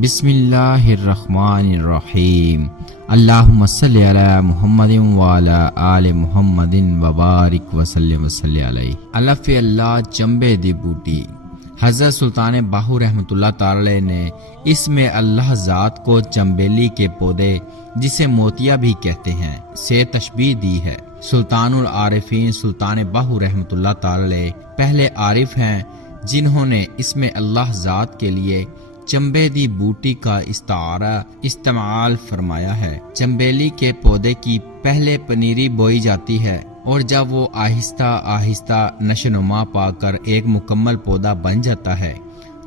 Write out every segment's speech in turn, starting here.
بسم اللہ الرحمن الرحیم اللہم صلی علی محمد وعلی آل محمد وبارک وسلم وصلی علیہ۔ الف اللہ چمبے دی بوٹی۔ حضرت سلطان باہو رحمۃ اللہ تعالی نے اس میں اللہ ذات کو چمبیلی کے پودے جسے موتیا بھی کہتے ہیں سے تشبیہ دی ہے۔ سلطان العارفین سلطان باہو رحمۃ اللہ تعالی پہلے عارف ہیں جنہوں نے اس میں اللہ ذات کے لیے چمبے دی بوٹی کا استعارہ استعمال فرمایا ہے۔ چمبیلی کے پودے کی پہلے پنیری بوئی جاتی ہے اور جب وہ آہستہ آہستہ نشوونما پا کر ایک مکمل پودا بن جاتا ہے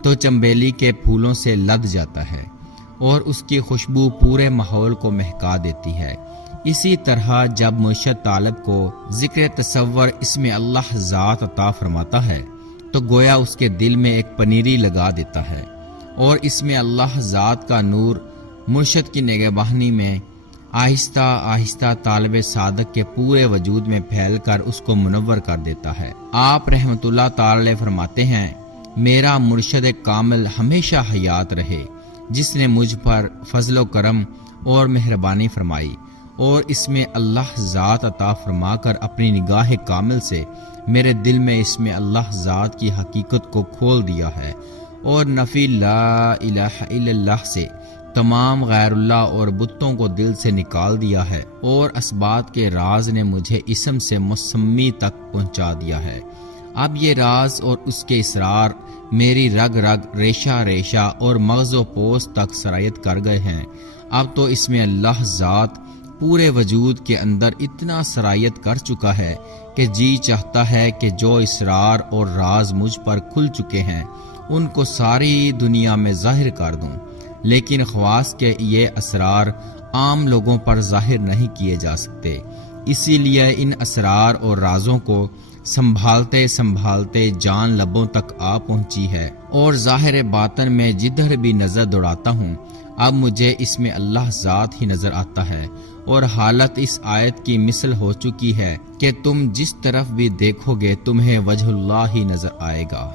تو چمبیلی کے پھولوں سے لد جاتا ہے اور اس کی خوشبو پورے ماحول کو مہکا دیتی ہے۔ اسی طرح جب مرشد طالب کو ذکر تصور اس میں اللہ ذات عطا فرماتا ہے تو گویا اس کے دل میں ایک پنیری لگا دیتا ہے اور اس میں اللہ ذات کا نور مرشد کی نگہبانی میں آہستہ آہستہ طالب صادق کے پورے وجود میں پھیل کر اس کو منور کر دیتا ہے۔ آپ رحمت اللہ تعالی فرماتے ہیں، میرا مرشد کامل ہمیشہ حیات رہے جس نے مجھ پر فضل و کرم اور مہربانی فرمائی اور اس میں اللہ ذات عطا فرما کر اپنی نگاہ کامل سے میرے دل میں اس میں اللہ ذات کی حقیقت کو کھول دیا ہے اور نفی لا الہ الا اللہ سے تمام غیر اللہ اور بتوں کو دل سے نکال دیا ہے اور اسبات کے راز نے مجھے اسم سے مسمی تک پہنچا دیا ہے۔ اب یہ راز اور اس کے اسرار میری رگ رگ ریشہ ریشہ اور مغز و پوست تک سرایت کر گئے ہیں۔ اب تو اس میں اللہ ذات پورے وجود کے اندر اتنا سرایت کر چکا ہے کہ جی چاہتا ہے کہ جو اسرار اور راز مجھ پر کھل چکے ہیں ان کو ساری دنیا میں ظاہر کر دوں، لیکن خواص کے یہ اسرار عام لوگوں پر ظاہر نہیں کیے جا سکتے، اسی لیے ان اسرار اور رازوں کو سنبھالتے سنبھالتے جان لبوں تک آ پہنچی ہے اور ظاہر باطن میں جدھر بھی نظر دوڑاتا ہوں اب مجھے اس میں اللہ ذات ہی نظر آتا ہے اور حالت اس آیت کی مثل ہو چکی ہے کہ تم جس طرف بھی دیکھو گے تمہیں وجہ اللہ ہی نظر آئے گا۔